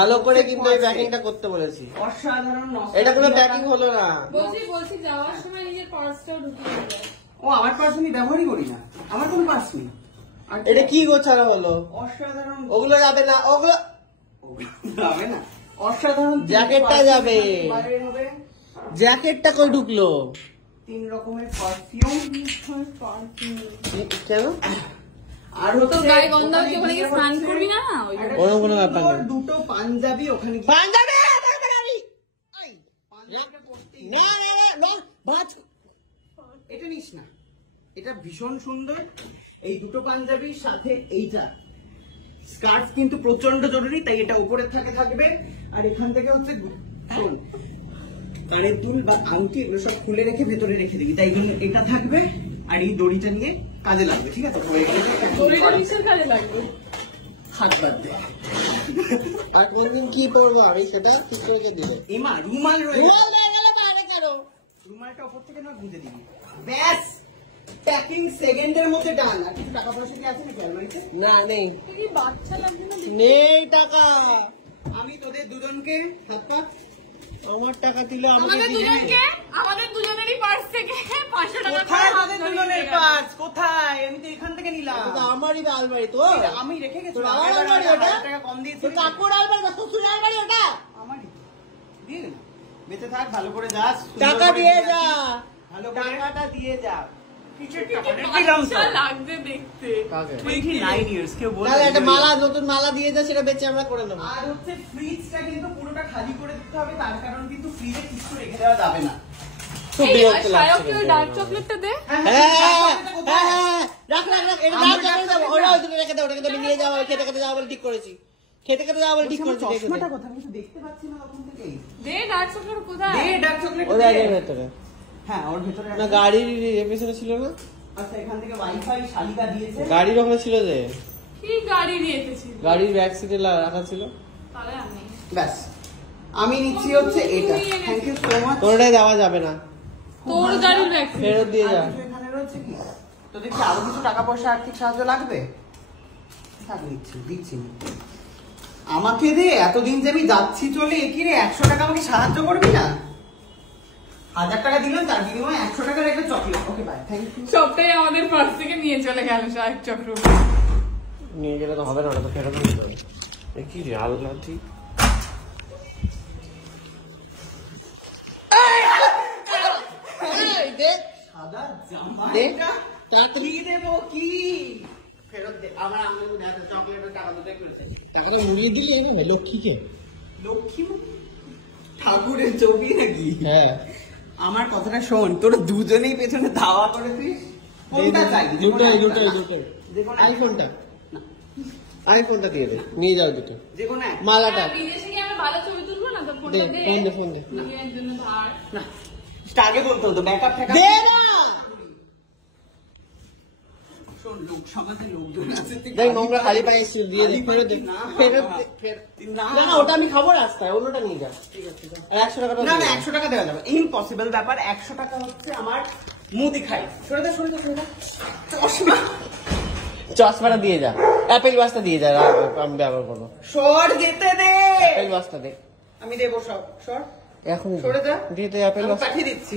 ভালো করে কিন্তু এই প্যাকিংটা করতে বলেছি। অসাধারণ। এটা কোনো প্যাকিং হলো না। বলছি যাওয়ার সময় নিজের পার্সটাও ঢুকিয়ে দেবে। ও আমার পার্স আমি ব্যবহারই করি না, আমার কোনো পার্স নেই। এটা কি গোছানো হলো? অসাধারণ। ওগুলো যাবে না, ওগুলো যাবে না। অসাধারণ। জ্যাকেটটা যাবে। জ্যাকেটটা কই ঢুকলো? 3 রকমের পারফিউম। কেন? আর হচ্ছে গায়ে গন্ধ হচ্ছে, ওখানে কি স্নান করবি না? ওরকম কোনো ব্যাপার না। দুটো পাঞ্জাবি ওখানে কি পাঞ্জাবি না এটা নিস না, এটা ভীষণ সুন্দর। এই দুটো পাঞ্জাবির সাথে এইটা স্কার্ফ কিন্তু প্রচন্ড জরুরি, তাই এটা উপরে থাকবে। আর এখান থেকে হচ্ছে কানের দুল বা আংটি এগুলো সব খুলে রেখে ভেতরে রেখে দিবি, তাই জন্য এটা থাকবে। আর এই দড়িটা নিয়ে কাজে লাগবে, ঠিক আছে? কাজে লাগবে, হাত বাদ দে। আর কোনদিন কি পরবো আমি সেটা ঠিক করে দিবে। এমা রুমাল রয়েছে, রুমালটা উপর থেকে না গুঁজে দিবি, ব্যাস প্যাকিং সেকেন্ডের মধ্যে ডান। আর কিছু টাকা পয়সা কি আছে নাকি আলমারিতে? না নেই, কি বাচ্চা লাগবে না? নেই টাকা। আমি তোদের দুজনকে হাত পা, আমার টাকা দিলে আমাদের দুজনেরই পার্স থেকে 500 টাকা। কোথায় আমাদের দুজনের পার্স? কোথায়? আমি তো এখান থেকে নিলাম। আমারই আলমারি তো আমি রেখে গেছি। তোর আমার আলমারি ওটা? টাকা কম দিয়েছি। তোর কাকুর আলমারি না শ্বশুর আলমারি ওটা? আমারই দিয়ে দে। বেঁচে থাক, ভালো করে যাস, টাকা দিয়ে যা, ভালো করে টাকাটা দিয়ে যা। কিসের টাকা? বাচ্চা লাগবে দেখতে। 29 ইয়ার্স কেউ বলে। তাহলে একটা মালা, নতুন মালা দিয়ে যা, সেটা বেচে আমরা করে নেবো। আর হচ্ছে ফ্রিজটা কিন্তু পুরোটা খালি করে দিতে হবে, তার কারণ কিন্তু ফ্রিজে কিছু রেখে দেওয়া যাবে না। খুব এই বিরক্ত লাগছে। ডার্ক চকলেটটা দে। রাখ, এটা দাও, চকলেট দাও। ওটা ওই দিকে রেখে দাও, ওটাকে তুমি নিয়ে যাও, খেতে খেতে যাও বলে ঠিক করেছি। খেতে খেতে যাও বলে ঠিক করেছি। চশমাটা কথা আমি তো দেখতে পাচ্ছি না তখন থেকেই। দে ডার্ক চকলেট কোথায়? দে ডার্ক চকলেট। ওর ব্যাগের ভেতরে। হ্যাঁ, ওর ভেতরে না, গাড়ির পেছনে ছিল না? আচ্ছা, এখান থেকে ওয়াইফাই শালিকা দিয়েছে। গাড়ির ওখানে ছিল যে, কি গাড়ি দিয়েছিস? গাড়ির ব্যাক সিটে রাখা ছিল। তাহলে আমি ব্যাস আমি নিচ্ছি হচ্ছে এটা। Thank you so much. তোরটাই দেওয়া যাবে না, তোর গাড়ির ব্যাগ ফেরত দিয়ে যা। এখানে রয়েছে কি? তোদের কি আরো কিছু টাকা পয়সা আর্থিক সাহায্য লাগবে? থাক, দিচ্ছি না। আমাকে দে, এতদিন যে আমি যাচ্ছি চলে, কি রে 100 টাকা আমাকে সাহায্য করবি না? 1000 টাকা দিলাম, তার বিনিময়ে 100 টাকার একটা chocolate. Okay bye, thank you. সবটাই আমাদের পার্স থেকে নিয়ে চলে গেল শাহেদ চক্র। নিয়ে গেলে তো হবে না, ওটা তো ফেরত দিতে হবে। কি রে আল্লাহ, ঠিক সাদা জামা, দে, এটা কি দেবো? কি ফেরত দে। আমার চকলেটের টাকা দুটোই ফেরত। টাকাটা মুড়িয়ে দিলে এইভাবে লক্ষ্মীকে। লক্ষ্মী ঠাকুরের ছবি নাকি? হ্যাঁ, আমার কথাটা শোন, তোরা দুজনেই পেছনে ধাওয়া করেছিস। কোনটা চাই? দুটোই। আইফোনটা, আইফোনটা দিয়ে দে, নিয়ে যাও দুটো। যে কোনো এক। মালাটা বিদেশে গিয়ে আমরা ভালো ছবি তুলবো না, তো দে, ফোনটা ফোন দে। নিজের জন্য ধার। না, সেটা আগে বলতে হতো, ব্যাকআপ থাকা। দে না, শোন, লোক সমাজে লোকজন আছে, দেখ নোংরা খালি পায়ে এসেছিল, দিয়ে দে, ফেরত দে, ফেরত দে। না না, ওটা আমি খাবো রাস্তায়, অন্যটা নিয়ে যা। ঠিক আছে। আর 100 টাকাটা না না, 100 টাকা দেওয়া যাবে, ইম্পসিবল ব্যাপার। 100 টাকা হচ্ছে আমার মুদি খাই। সরে দা। চশমা, চশমাটা দিয়ে যা, অ্যাপেল ওয়াচটা দিয়ে যা, আমি ব্যবহার করবো। সর যেতে দে। অ্যাপেল ওয়াচটা দে, আমি দেবো সব। সর, এখন সরে যা। দিয়ে দে অ্যাপেল আমি ওয়াচ, পাঠিয়ে দিচ্ছি।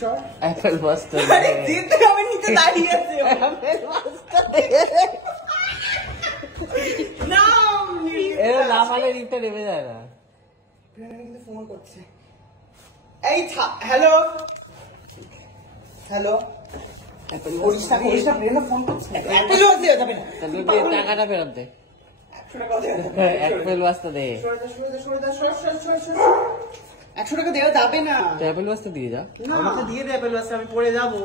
সর। অ্যাপেল ওয়াচটা আরে দিতে আমি নিতে দাঁড়িয়ে আছি। অ্যাপেল ওয়াচটা দে। না, এর না পালে রিপটা নেমে যায় না। কিন্তু ফোন করছে। এই হ্যালো হ্যালো, করিস না, প্রেমে ফোন করছে। অ্যাপেল ওয়াচ দেওয়া যাবে না। টাকাটা ফেরত দে, 100 টাকা দেওয়া যাবে। অ্যাপেল ওয়াচটা দে। সর। 100 টাকা দেওয়া যাবে না। অ্যাপেল ওয়াচটা দিয়ে যা। আমাকে দিয়ে দে অ্যাপেল ওয়াচটা, আমি পরে যাবো।